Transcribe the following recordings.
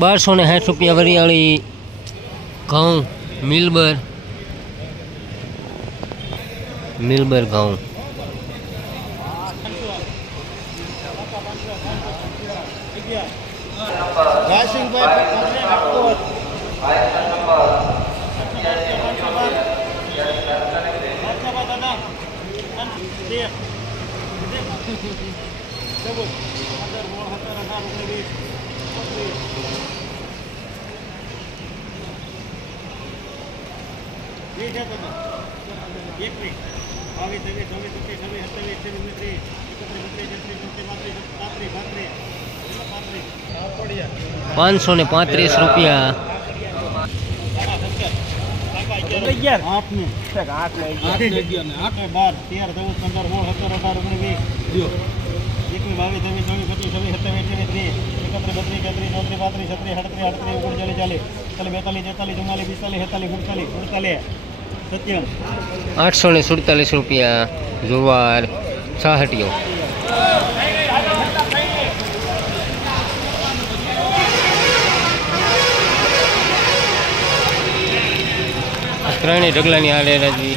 बार सौ साठ रुपया वरियाली गाँव मिलबर मिलबर गाँव પાંચસો ને પાંત્રીસ રૂપિયા બાર. તેર ચૌદ પંદર સોળ સત્તર અઢાર ઓગણીસ વીસ એકવીસ બાવીસ ત્રેવીસ ચોવીસ પચીસ છવ્વીસ સત્તાવીસ અઠ્યાવીસ ત્રીસ. એકત્રીસ બત્રીસ તેત્રીસ ચોત્રીસ પાંત્રીસ છત્રીસ અડત્રીસ અડત્રીસ ઓગણચાલીસ ચાલીસ. ચાલીસ બેતાલીસ તેતાલીસ ચુમ્માલીસ પિસ્તાલીસ છેતાલીસ સુડતાલીસ સુડતાલીસ સત્યમ આઠસો ને સુડતાલીસ રૂપિયા જુવાર સાહટીઓ ત્રણેય ઢગલાની હાલે રાજી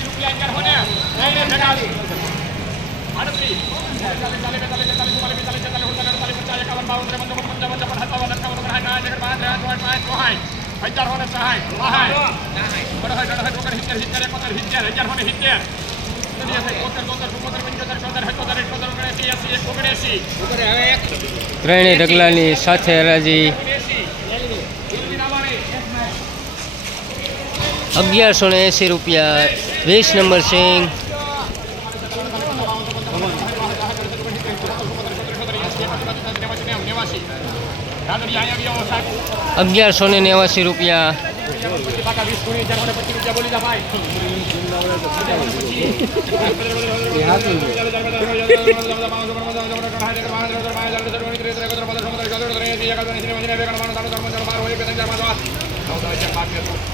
ત્રણેય ઢગલાની સાથે હરાજી અગિયારસો ને એંસી રૂપિયા વીસ નંબર સિંગ અગિયારસો ને નેવાસી રૂપિયા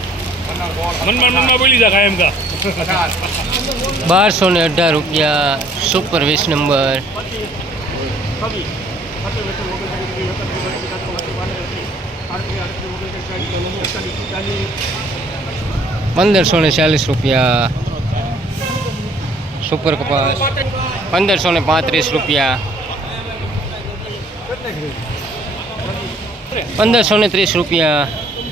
મનમાં મનમાં બોલી જા કાયમ કા બારસો ને અઢાર રૂપિયા સુપર વીસ નંબર પંદરસો ને ચાલીસ રૂપિયા સુપર કપાસ પંદરસો ને પાંત્રીસ રૂપિયા પંદરસો ને ત્રીસ રૂપિયા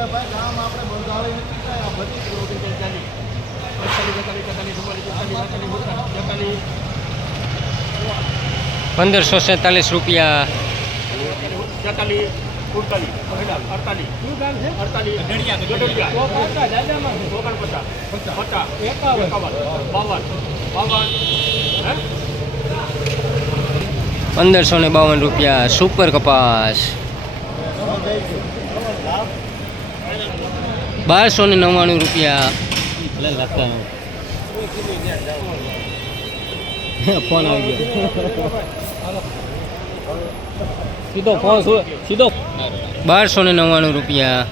હવે ભાઈ ગામ આપણે બંધાવીને કેટલાય સેતાલીસ રૂપિયા. પંદરસો ને બાવન રૂપિયા. સુપર કપાસ. બારસો ને નવ્વાણું રૂપિયા. ફોન આવી ગયો. સીધો ફોન સીધો બારસો ને નવ્વાણું રૂપિયા.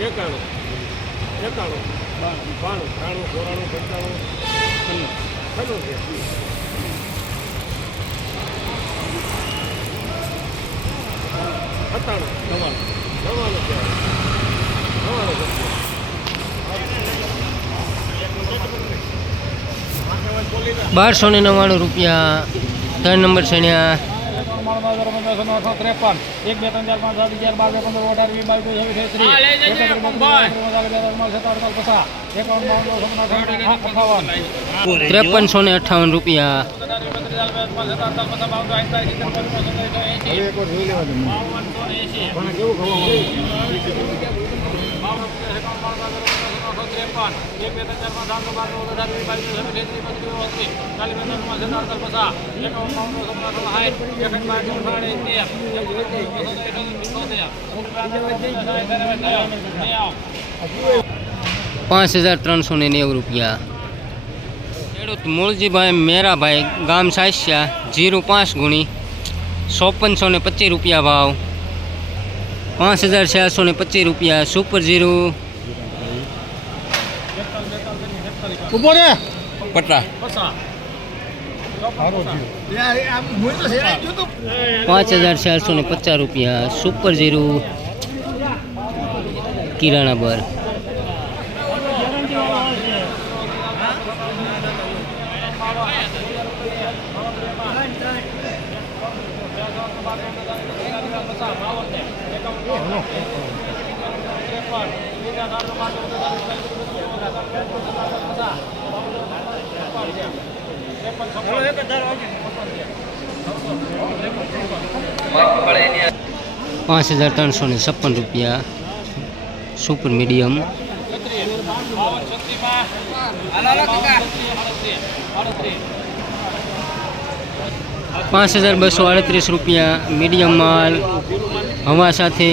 એકાણું. એકાણું. બાણું બાણું ત્રાણું ચોરાણું પંચાણું. સત્તાણું નવ્વાણું નવ્વાણું કહેવાય નવ્વાણું છે બારસો ને નવ્વાણું રૂપિયા ત્રણ નંબર છે ત્રેપન એક બે ત્રણ ચાર પાંચ સાત અગિયાર બાર બે પંદર અઢાર વીસ બાવીસ છવ્વીસ ત્રીસ એકાવન બાવન અઠાવન ત્રેપનસો ને અઠ્ઠાવન રૂપિયા કેવું ખબર પાંચ હજાર ત્રણસો ને નેવું રૂપિયા ખેડૂત મૂળજીભાઈ મેરાભાઈ ગામ સાસ્યા જીરું પાંચ ગુણી ચોપનસો ને પચીસ રૂપિયા ભાવ પાંચ હજાર ચારસો ને પચીસ રૂપિયા સુપર જીરું ઉભો રે પટ્ટા પાંચ હજાર ચારસો ને પચાસ રૂપિયા સુપર જીરું કિરાણા બર પાંચ હજાર ત્રણસો ને છપ્પન રૂપિયા સુપર મીડિયમ પાંચ હજાર બસો આડત્રીસ રૂપિયા મીડિયમ માલ હવા સાથે